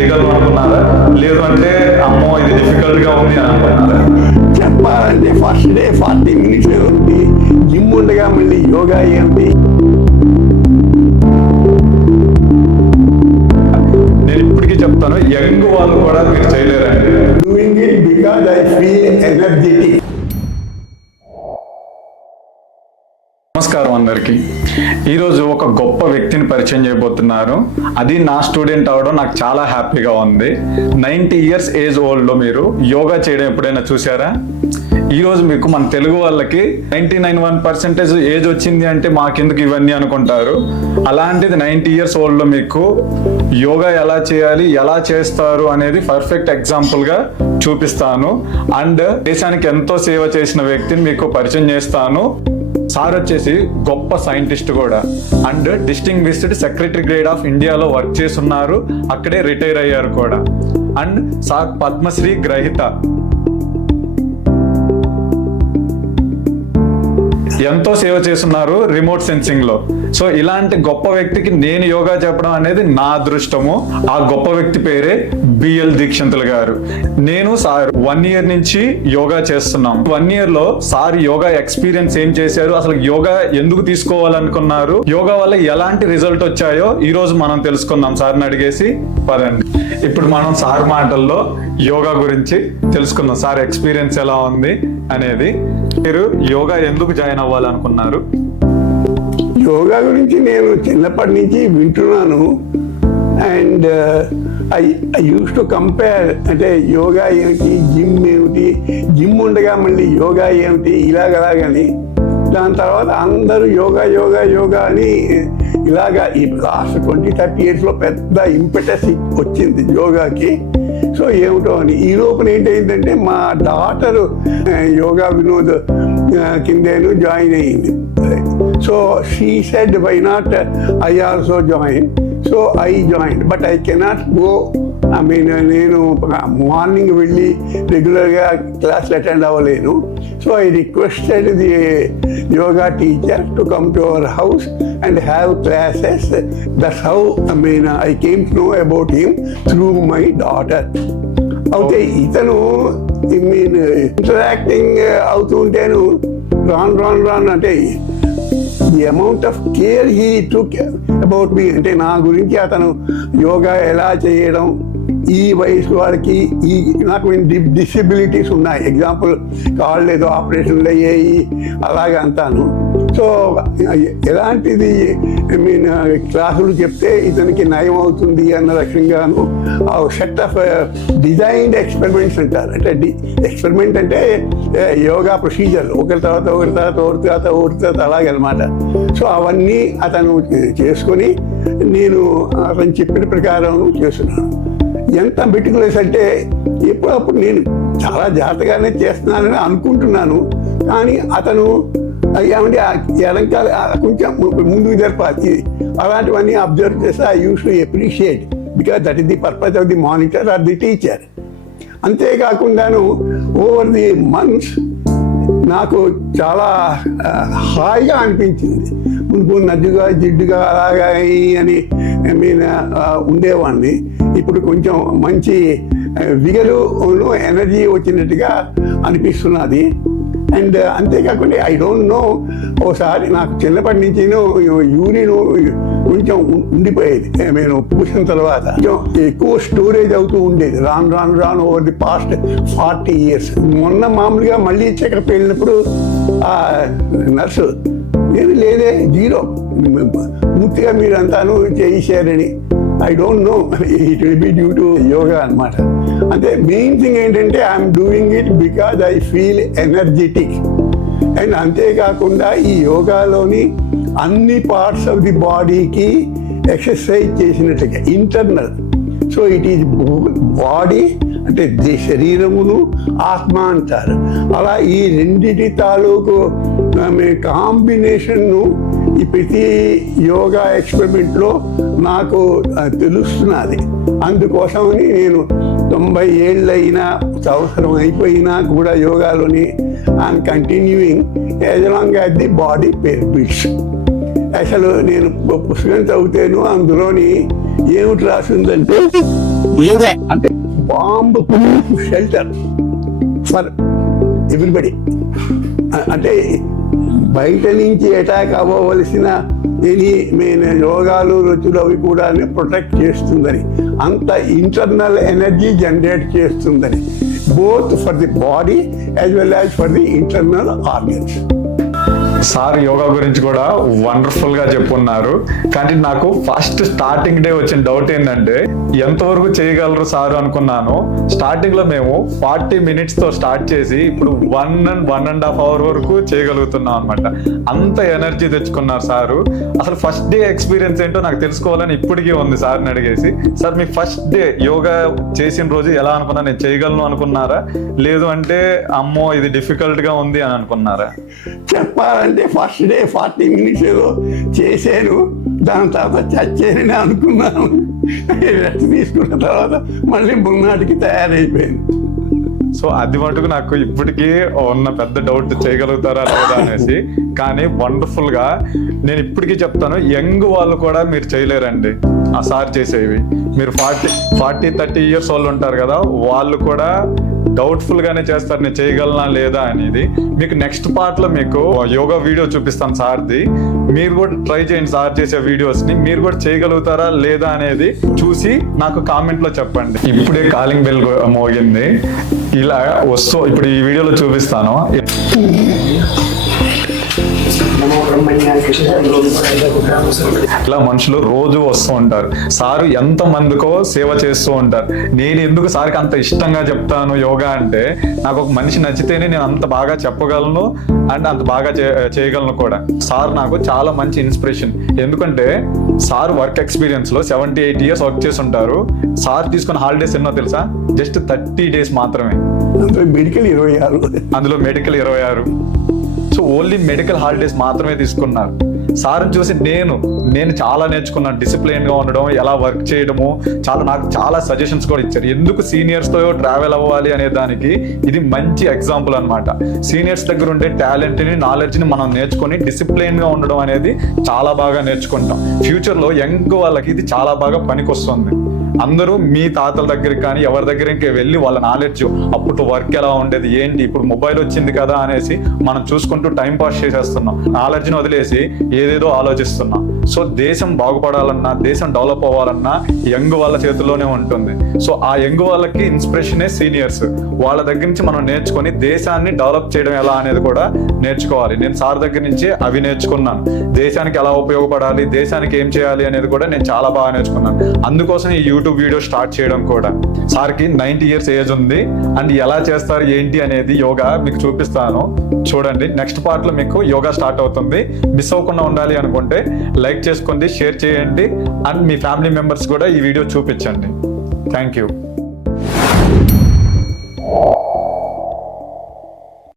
చేయగలను అనుకున్నారా, లేదు అంటే అమ్మో ఇది డిఫికల్ట్ గా ఉంది అని అనుకున్నారా? చెప్పాలంటే ఫస్ట్ డే 40 minutes ఉంది, జిమ్ ఉండగా మళ్ళీ యోగా ఏమిటి? నేను ఇప్పటికీ చెప్తాను, యంగ్ వాళ్ళు కూడా మీరు చేయలేరండి. Doing it because I feel energetic. నమస్కారం అందరికీ. ఈరోజు ఒక గొప్ప వ్యక్తిని పరిచయం చేయబోతున్నారు. అది నా స్టూడెంట్ అవడం నాకు చాలా హ్యాపీగా ఉంది. 90 years ఏజ్ ఓల్డ్లో మీరు యోగా చేయడం ఎప్పుడైనా చూసారా? ఈరోజు మీకు మన తెలుగు వాళ్ళకి 99% ఏజ్ వచ్చింది అంటే మాకెందుకు ఇవన్నీ అనుకుంటారు. అలాంటిది 90 years ఓల్డ్లో మీకు యోగా ఎలా చేయాలి, ఎలా చేస్తారు అనేది పర్ఫెక్ట్ ఎగ్జాంపుల్గా చూపిస్తాను. అండ్ దేశానికి ఎంతో సేవ చేసిన వ్యక్తిని మీకు పరిచయం చేస్తాను. సార్ వచ్చేసి గొప్ప సైంటిస్ట్ కూడా, and distinguished secretary grade of ఇండియాలో వర్క్ చేస్తున్నారు, అక్కడే రిటైర్ అయ్యారు కూడా. అండ్ సార్ పద్మశ్రీ గ్రహీత. ఎంతో సేవ చేస్తున్నారు రిమోట్ సెన్సింగ్ లో. సో ఇలాంటి గొప్ప వ్యక్తికి నేను యోగా చెప్పడం అనేది నా అదృష్టము. ఆ గొప్ప వ్యక్తి పేరే బిఎల్ దీక్షితులు గారు. నేను సార్ 1 year నుంచి యోగా చేస్తున్నాం. 1 year లో సార్ యోగా ఎక్స్పీరియన్స్ ఏం చేశారు, అసలు యోగా ఎందుకు తీసుకోవాలనుకున్నారు, యోగా వల్ల ఎలాంటి రిజల్ట్ వచ్చాయో ఈ రోజు మనం తెలుసుకుందాం. సార్ని అడిగేసి పదండి. ఇప్పుడు మనం సార్ మాటల్లో యోగా గురించి తెలుసుకుందాం. సార్ ఎక్స్పీరియన్స్ ఎలా ఉంది అనేది. మీరు యోగా ఎందుకు జాయిన్ అవ్వాలనుకున్నారు? యోగా గురించి నేను చిన్నప్పటి నుంచి వింటున్నాను. And I use to compare, అంటే యోగా ఏమిటి, జిమ్ ఏమిటి, జిమ్ ఉండగా మళ్ళీ యోగా ఏమిటి, ఇలాగని. దాని తర్వాత అందరూ యోగా యోగా యోగా అని ఇలాగా ఈ లాస్ట్ 20-30 yearsలో పెద్ద ఇంపెటస్ వచ్చింది యోగాకి. సో ఏమిటో అని ఈ లోపల ఏంటైందంటే మా డాటరు యోగా వినోద్ కిందేను జాయిన్ అయ్యింది. So she said why not I also join. So I join, but I cannot go. I mean నేను మార్నింగ్ వెళ్ళి రెగ్యులర్గా క్లాసులు అటెండ్ అవ్వలేను. So I requested the yoga teacher to come to our house and have classes. That's how I came to know about him through my daughter. Okay, ఇతను interacting అవుతుంటేను రాన్ అంటే the amount of care he took about me, అంటే నా గురించి అతను యోగా ఎలా చేయడం, ఈ వయసు వాడికి నాకు డిసెబిలిటీస్ ఉన్నాయి. ఎగ్జాంపుల్ కాళ్ళు ఏదో ఆపరేషన్లు అయ్యాయి అలాగే అంతాను. సో ఎలాంటిది క్లాసులు చెప్తే ఇతనికి నయం అవుతుంది అన్న రకంగాను సెట్ ఆఫ్ డిజైన్డ్ ఎక్స్పెరిమెంట్స్ అంటారు. అంటే ఎక్స్పెరిమెంట్ అంటే యోగా ప్రొసీజర్, ఒకరి తర్వాత అలాగనమాట. సో అవన్నీ అతను చేసుకొని నేను అతను చెప్పిన ప్రకారం చేస్తున్నాను. ఎంత మెటికులస్ అంటే ఎప్పుడప్పుడు నేను చాలా జాగ్రత్తగానే చేస్తున్నానని అనుకుంటున్నాను, కానీ అతను ఏమంటే వెనకాల కొంచెం ముందుకు జరపాలి, అలాంటివన్నీ అబ్జర్వ్ చేస్తే I use to appreciate, because that is the purpose of the monitor or the teacher. అంతేకాకుండాను ఓవర్ ది మంత్స్ నాకు చాలా హాయిగా అనిపించింది. ముందు నజ్జుగా జిడ్డుగా అలాగా అని ఉండేవాడిని. ఇప్పుడు కొంచెం మంచి విగరు ఎనర్జీ వచ్చినట్టుగా అనిపిస్తున్నది. అండ్ అంతేకాకుండా ఐ డోంట్ నో, ఒకసారి నాకు చిన్నప్పటి నుంచి యూరిన్ కొంచెం ఉండిపోయేది. నేను పూసిన తర్వాత కొంచెం ఎక్కువ స్టోరేజ్ అవుతూ ఉండేది రాను ఓవర్ ది పాస్ట్ 40 years. మొన్న మామూలుగా మళ్ళీ చెకప్ వెళ్ళినప్పుడు ఆ నర్సు నేను లేదే, 0 పూర్తిగా మీరంతాను చేశారని. I don't know, it will be due to yoga అనమాట. అంటే మెయిన్ థింగ్ ఏంటంటే I'm doing it because I feel energetic. And అంతేకాకుండా ఈ యోగాలోని అన్ని పార్ట్స్ ఆఫ్ ది బాడీకి ఎక్సర్సైజ్ చేసినట్టుగా internal. So it is body అంటే శరీరమును ఆత్మ అంటారు. అలా ఈ రెండిటి తాలూకు కాంబినేషన్ను ఈ ప్రతి యోగా ఎక్స్పెరిమెంట్లో నాకు తెలుస్తున్నది. అందుకోసమని నేను 90 ఏళ్ళు అయినా, సంవత్సరం అయిపోయినా కూడా యోగాలోని I'm continuing as long as the body permits. అసలు నేను పుస్తకం చదివితేను అందులోని ఏమిటి రాసిందంటే ఇదే అంటే bomb proof shelter for everybody. అంటే బయట నుంచి అటాక్ అవ్వవలసిన రోగాలు రుచులు అవి కూడా ప్రొటెక్ట్ చేస్తుందని, అంత ఇంటర్నల్ ఎనర్జీ జనరేట్ చేస్తుందని, both for the body as well as for the internal organs. Sir yoga గురించి కూడా వండర్ఫుల్ గా చెప్పున్నారు. కానీ నాకు ఫస్ట్ స్టార్టింగ్ డే వచ్చిన డౌట్ ఏంటంటే ఎంతవరకు చేయగలరు సార్ అనుకున్నాను. స్టార్టింగ్ లో మేము 40 minutes తో స్టార్ట్ చేసి ఇప్పుడు 1.5 hours వరకు చేయగలుగుతున్నాం అనమాట. అంత ఎనర్జీ తెచ్చుకున్నారు సారు. అసలు ఫస్ట్ డే ఎక్స్పీరియన్స్ ఏంటో నాకు తెలుసుకోవాలని ఇప్పటికీ ఉంది సార్ని అడిగేసి. సార్ మీ ఫస్ట్ డే యోగా చేసిన రోజు ఎలా అనుకున్నా? నేను చేయగలను అనుకున్నారా, లేదు అంటే అమ్మో ఇది డిఫికల్ట్ గా ఉంది అని అనుకున్నారా? చెప్పాలంటే ఫస్ట్ డే 40 minutes ఏదో చేశాను, దాని తర్వాత చచ్చానని అనుకున్నాను. రెస్ట్ తీసుకున్న తర్వాత మళ్ళీ మున్నాటికి తయారైపోయింది. సో అది మటుకు నాకు ఇప్పటికీ ఉన్న పెద్ద డౌట్, చేయగలుగుతారా లేదా అనేసి. కానీ వండర్ఫుల్ గా నేను ఇప్పటికీ చెప్తాను, యంగ్ వాళ్ళు కూడా మీరు చేయలేరండి ఆ సార్ చేసేవి. మీరు 40-30 years వాళ్ళు ఉంటారు కదా, వాళ్ళు కూడా డౌట్ఫుల్ గానే చేస్తారు నేను చేయగలనా లేదా అనేది. మీకు నెక్స్ట్ పార్ట్ లో మీకు యోగా వీడియో చూపిస్తాను సార్ది. మీరు కూడా ట్రై చేయండి సార్ చేసే వీడియోస్ ని. మీరు కూడా చేయగలుగుతారా లేదా అనేది చూసి నాకు కామెంట్ లో చెప్పండి. ఇప్పుడే కాలింగ్ బెల్ మోగింది, ఇలా ఇప్పుడు ఈ వీడియోలో చూపిస్తాను. ఇట్లా మనుషులు రోజు వస్తూ ఉంటారు. సారు ఎంత మందికో సేవ చేస్తూ ఉంటారు. నేను ఎందుకు సార్కి అంత ఇష్టంగా చెప్తాను యోగా అంటే, నాకు ఒక మనిషి నచ్చితేనే నేను అంత బాగా చెప్పగలను అండ్ అంత బాగా చేయగలను కూడా. సార్ నాకు చాలా మంచి ఇన్స్పిరేషన్. ఎందుకంటే సార్ వర్క్ ఎక్స్పీరియన్స్ లో 78 years వర్క్ చేసి ఉంటారు. సార్ తీసుకున్న హాలిడేస్ ఎన్నో తెలుసా? జస్ట్ 30 days మాత్రమే. మెడికల్ 26, అందులో medical 26. So only medical holidays మాత్రమే తీసుకున్నారు. సార్ని చూసి నేను చాలా నేర్చుకున్నాను. డిసిప్లిన్ గా ఉండడం, ఎలా వర్క్ చేయడము, నాకు చాలా సజెషన్స్ కూడా ఇచ్చారు. ఎందుకు సీనియర్స్ తో ట్రావెల్ అవ్వాలి అనే దానికి ఇది మంచి ఎగ్జాంపుల్ అన్నమాట. సీనియర్స్ దగ్గర ఉండే టాలెంట్ ని, నాలెడ్జ్ ని మనం నేర్చుకొని డిసిప్లిన్ గా ఉండడం అనేది చాలా బాగా నేర్చుకుంటాం. ఫ్యూచర్ లో యంగ్ వాళ్ళకి ఇది చాలా బాగా పనికొస్తుంది. అందరూ మీ తాతల దగ్గరికి కానీ ఎవరి దగ్గరికి వెళ్ళి వాళ్ళ నాలెడ్జ్, అప్పుడు వర్క్ ఎలా ఉండేది ఏంటి, ఇప్పుడు మొబైల్ వచ్చింది కదా అనేసి మనం చూసుకుంటూ టైం పాస్ చేసేస్తున్నాం. నాలెడ్జ్ని వదిలేసి ఏదేదో ఆలోచిస్తున్నాం. సో దేశం బాగుపడాలన్నా, దేశం డెవలప్ అవ్వాలన్నా యంగ్ వాళ్ళ చేతుల్లోనే ఉంటుంది. సో ఆ యంగ్ వాళ్ళకి ఇన్స్పిరేషనే సీనియర్స్. వాళ్ళ దగ్గర నుంచి మనం నేర్చుకొని దేశాన్ని డెవలప్ చేయడం ఎలా అనేది కూడా నేర్చుకోవాలి. నేను సార్ దగ్గర నుంచి అవి నేర్చుకున్నాను. దేశానికి ఎలా ఉపయోగపడాలి, దేశానికి ఏం చేయాలి అనేది కూడా నేను చాలా బాగా నేర్చుకున్నాను. అందుకోసం ఈ యూట్యూబ్ వీడియో స్టార్ట్ చేయడం కూడా. సార్కి 90 years ఏజ్ ఉంది అండ్ ఎలా చేస్తారు ఏంటి అనేది యోగా మీకు చూపిస్తాను. చూడండి, నెక్స్ట్ పార్ట్ లో మీకు యోగా స్టార్ట్ అవుతుంది. మిస్ అవ్వకుండా ఉండాలి అనుకుంటే లైక్ చేసుకోండి, షేర్ చేయండి అండ్ మీ ఫ్యామిలీ మెంబర్స్ కూడా ఈ వీడియో చూపించండి. Thank you.